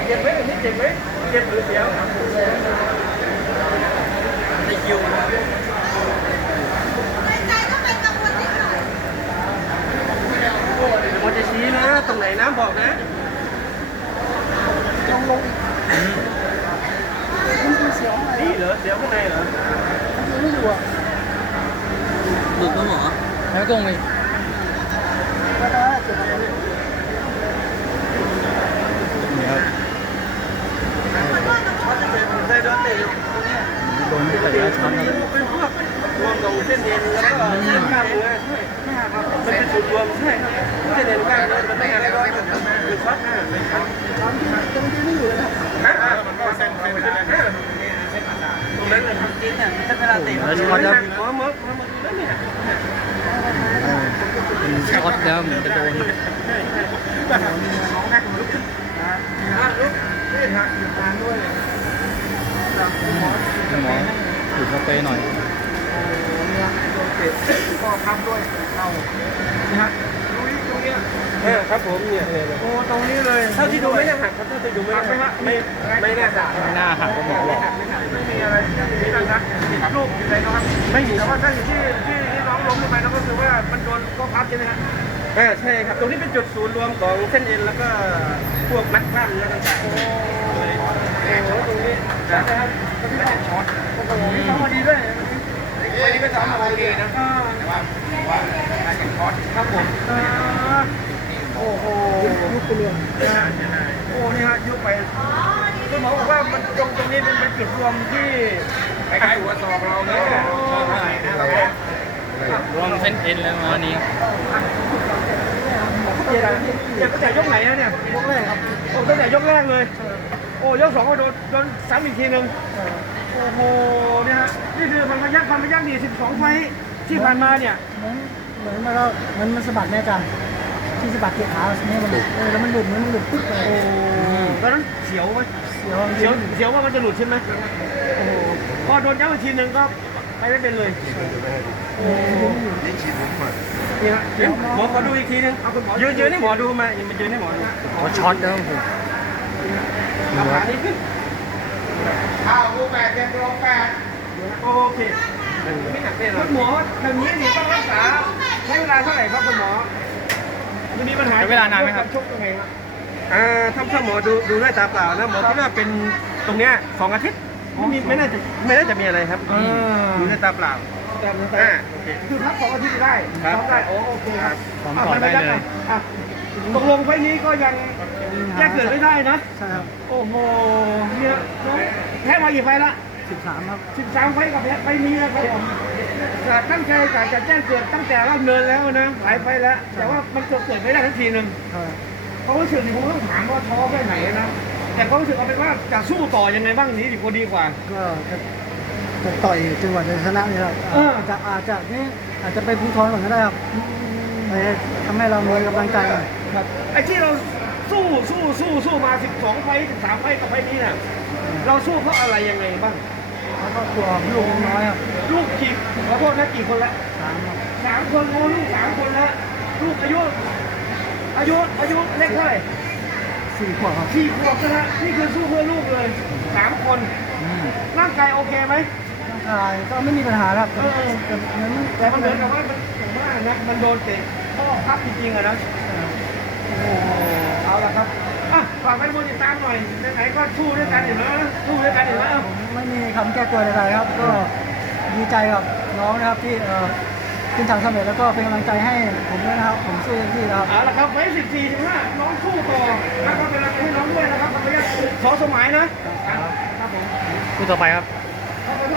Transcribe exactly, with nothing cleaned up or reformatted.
เจ็บไหมอันนี้เจ็บไหมเจ็บหรือเสียวในคิวโอ้เดี๋ยวมันจะชี้นะตรงไหนน้ำบอกนะลงลงนี่เหรอเสียวข้างในเหรอไม่อยู่อ่ะหลุดแล้วหมอแล้วตรงไปก็ได้เจ็บอะไรเนี่ยได้โดนเตะอยู่โดนเตะแล้วช้อนแล้วเป็นพวกรวมกับเส้นเอ็นแล้วก็เส้นกล้ามเนื้อใช่ครับมันเป็นจุดรวมใช่ครับเส้นเอ็นกล้ามเนื้อมันไม่อะไรก็คือช็อตอ่ะเป็นช็อตตรงที่นี่อยู่เลยนะอ่ะมันก็เส้นเส้นเส้นตรงนั้นเลยจริงเนี่ยเส้นเวลาเตะมันช็อตแล้วหมอหมอหมอนั่นเนี่ยช็อตแล้วเหมือนจะโดนใช่ใช่ของแรกลุกขึ้นอ่ะลุกนี่ฮะอยู่ทางด้วยหมอถูกสเปรย์หน่อยเนี่ยโดนเตะก็ทำด้วยเรานะฮะตรงนี้ตรงนี้เออครับผมเนี่ยโอ้ตรงนี้เลยเท่าที่ดูไม่น่าหักครับเท่าที่ดูไม่ไม่ไม่ไม่น่าหักไม่น่าหักก็หมอบอกไม่มีอะไรไม่นะครับลูกอะไรนะครับไม่มีแต่ว่าถ้าอยู่ที่ที่ที่น้องล้มลงไปแล้วก็คือว่ามันโดนก็พับใช่ไหมครับอ่าใช่ครับตรงนี้เป็นจุดศูนย์รวมของเส้นเอ็นแล้วก็พวกมัดกล้ามเนื้อต่างๆโอ้เลยโอ้ตรงนี้นะครับตรงนี้เป็นช็อตโอ้โหมีสองวันดีด้วยวันนี้เป็นสองโอเคนะก็ว่าว่าการแข่งช็อตครับผมโอ้โหยุบไปเลยโอ้นี่ฮะยุบไปคุณหมอบอกว่ามันตรงตรงนี้เป็นเป็นจุดรวมที่คล้ายๆหัวศอกเราเนี่ยรวมเส้นเอ็นแล้ววันนี้เจ็บตั้งแต่ยกไหนนะเนี่ยยกแรกครับโอ้ตั้งแต่ยกแรกเลยโอ้ยกสองก็โดนโดนซ้ำอีกทีหนึ่งโอ้โหเนี่ยฮะนี่คือมันมายักพันมายักดีสิบสองไฟที่ผ่านมาเนี่ยเหมือนเหมือนมันก็มันมันสะบัดแม่จันที่สะบัดเกี่ยวขาเนี่ยมันเออแล้วมันหลุดมันหลุดปึ๊บไปโอ้ตอนนั้นเสียวไหมเสียวเสียวเสียวว่ามันจะหลุดใช่ไหมโอ้โหพอโดนย้ำอีกทีหนึ่งก็ไปไม่เป็นเลยโอ้นี่ฮะหมอขอดูอีกทีนึงเอาคุณหมอยืนยืนให้หมอดูมายืนยืนให้หมอดูขอช็อตแล้วผมเอาขานี้ขึ้นข้าวกูแปดเจ็ดลงแปดโอเคไม่หนักเลยคุณหมอแบบนี้นี่ต้องรักษาใช้เวลาเท่าไหร่ครับคุณหมอมันมีปัญหาเวลานานไหมครับชกยังไงครับอ่าถ้าถ้าหมอดูดูด้วยตาเปล่านะหมอคิดว่าเป็นตรงเนี้ยสองอาทิตย์ไม่มีไม่น่าจะไม่น่าจะมีอะไรครับดูด้วยตาเปล่าอ่าคือพักสองอาทิตย์ได้ครับได้โอโอเคครับผมขอได้เลยตกลงไฟนี้ก็ยังแก้เกิดไม่ได้นะใช่ครับโอ้โหเนี่ยแพ้มากี่ไฟละสิบสามครับสิบสามไฟกับแพ้ไฟนี้นะครับผมตั้งใจจะแจ้งเกิดตั้งแต่เราเนินแล้วนะหลายไฟแล้วแต่ว่ามันเกิดไม่ได้ทันทีหนึ่งเขารู้สึกผมต้องถามว่าท้อแค่ไหนนะแต่เขารู้สึกเอาเป็นว่าจะสู้ต่อยังไงบ้างนี้ดีกว่าดีกว่าก็จะจะต่อยจังหวัดชนะนี่ครับจะอาจจะนี่อาจจะไปภูทรก่อนก็ได้ครับทำให้เรามีกำลังใจครับไอ้ที่เราสู้สู้สู้สู้มาสิบสองไฟสิบสามไฟกับไฟนี้เนี่ยเราสู้เพราะอะไรยังไงบ้างแล้วก็ตัวลูกน้อยครับลูกกี่ขอโทษนะกี่คนละสามสามคนโอ้ลูกสามคนละลูกอายุอายุอายุเล็กเท่าไหร่สี่ขวบครับสี่ขวบนะนี่คือสู้เพื่อลูกเลยสามคนร่างกายโอเคไหมร่างกายก็ไม่มีปัญหาครับแต่แต่มันเหมือนกับว่ามันผมว่านะมันโดนเตะข้อพับจริงๆอะนะโอ้เอาละครับอ่ะฝากไปดูติดตามหน่อยไหนๆก็สู้ด้วยกันอยู่แล้วสู้ด้วยกันอยู่แล้วไม่มีคำแก้ตัวใดๆครับก็ดีใจกับน้องนะครับที่เอ่อขึ้นทางสำเร็จแล้วก็เป็นกำลังใจให้ผมด้วยนะครับผมสู้เต็มที่ครับเอาละครับไว้สิบสี่สิบห้าน้องสู้ต่อแล้วก็เป็นกำลังใจให้น้องด้วยนะครับขอบคุณขอสมัยนะครับผมคู่ต่อไปครับ